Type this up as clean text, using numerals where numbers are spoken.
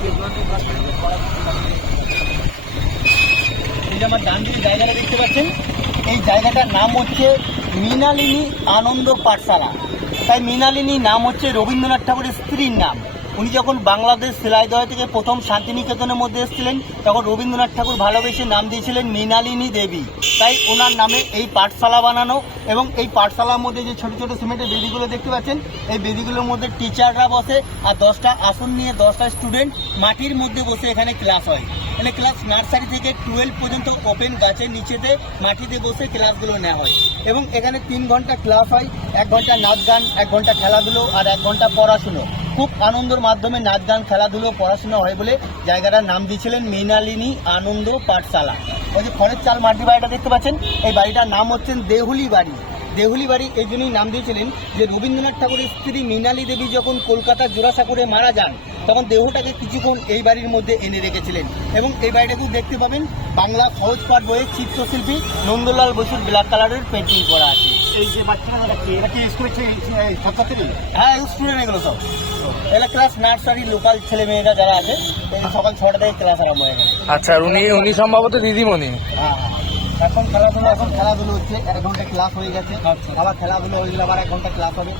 এই যে আমার ডান দিকে জায়গাটা দেখতে পাচ্ছেন, এই জায়গাটার নাম হচ্ছে মৃণালিনী আনন্দ পাঠশালা। তাই মৃণালিনী নাম হচ্ছে রবীন্দ্রনাথ ঠাকুরের স্ত্রীর নাম। উনি যখন বাংলাদেশ শিলাইদহ থেকে প্রথম শান্তিনিকেতনের মধ্যে এসেছিলেন, তখন রবীন্দ্রনাথ ঠাকুর ভালোবেসে নাম দিয়েছিলেন মৃণালিনী দেবী। তাই ওনার নামে এই পাঠশালা বানানো। এবং এই পাঠশালার মধ্যে যে ছোটো ছোটো সিমেন্টের বেদিগুলো দেখতে পাচ্ছেন, এই বেদিগুলোর মধ্যে টিচাররা বসে, আর 10টা আসন নিয়ে 10টা স্টুডেন্ট মাটির মধ্যে বসে এখানে ক্লাস হয়। মানে ক্লাস নার্সারি থেকে 12 পর্যন্ত ওপেন গাছের নিচেতে মাটিতে বসে ক্লাসগুলো নেওয়া হয়। এবং এখানে 3 ঘন্টা ক্লাস হয়, 1 ঘন্টা নাচ গান, 1 ঘন্টা খেলাধুলো আর 1 ঘন্টা পড়াশুনো। খুব আনন্দের মাধ্যমে নাচ গান খেলাধুলো পড়াশোনা হয় বলে জায়গাটার নাম দিয়েছিলেন মৃণালিনী আনন্দ পাঠশালা। ওই যে খড়ের চাল মাটির বাড়িটা দেখতে পাচ্ছেন, এই বাড়িটার নাম হচ্ছেন দেহুলি বাড়ি। দেহুলি বাড়ি এই জন্যই নাম দিয়েছিলেন যে রবীন্দ্রনাথ ঠাকুরের স্ত্রী মৃণালী দেবী যখন কলকাতার জোড়াসাঁকোরে মারা যান, তখন দেহটাকে কিছুক্ষণ এই বাড়ির মধ্যে এনে রেখেছিলেন। এবং এই বাড়িটাকেও দেখতে পাবেন বাংলা সহজ পাঠ বইয়ে চিত্রশিল্পী নন্দলাল বসুর ব্ল্যাক কালারের পেন্টিং করা আছে। এই যে বাচ্চারা যাচ্ছে এটা কি স্কুলের ছাত্রছাত্রী? হ্যাঁ, স্টুডেন্ট এগুলো সব। এটা ক্লাস নার্সারি লোকাল ছেলে মেয়েরা যারা আছে, সকাল 6টা থেকে ক্লাস আরম্ভ হয়ে গেছে। আচ্ছা, আর উনি সম্ভবত দিদিমণি। হ্যাঁ, এখন খেলাধুলো হচ্ছে, 1 ঘন্টা ক্লাস হয়ে গেছে। আবার খেলাধুলো হয়ে গেলে আবার 1 ঘন্টা ক্লাস হবে।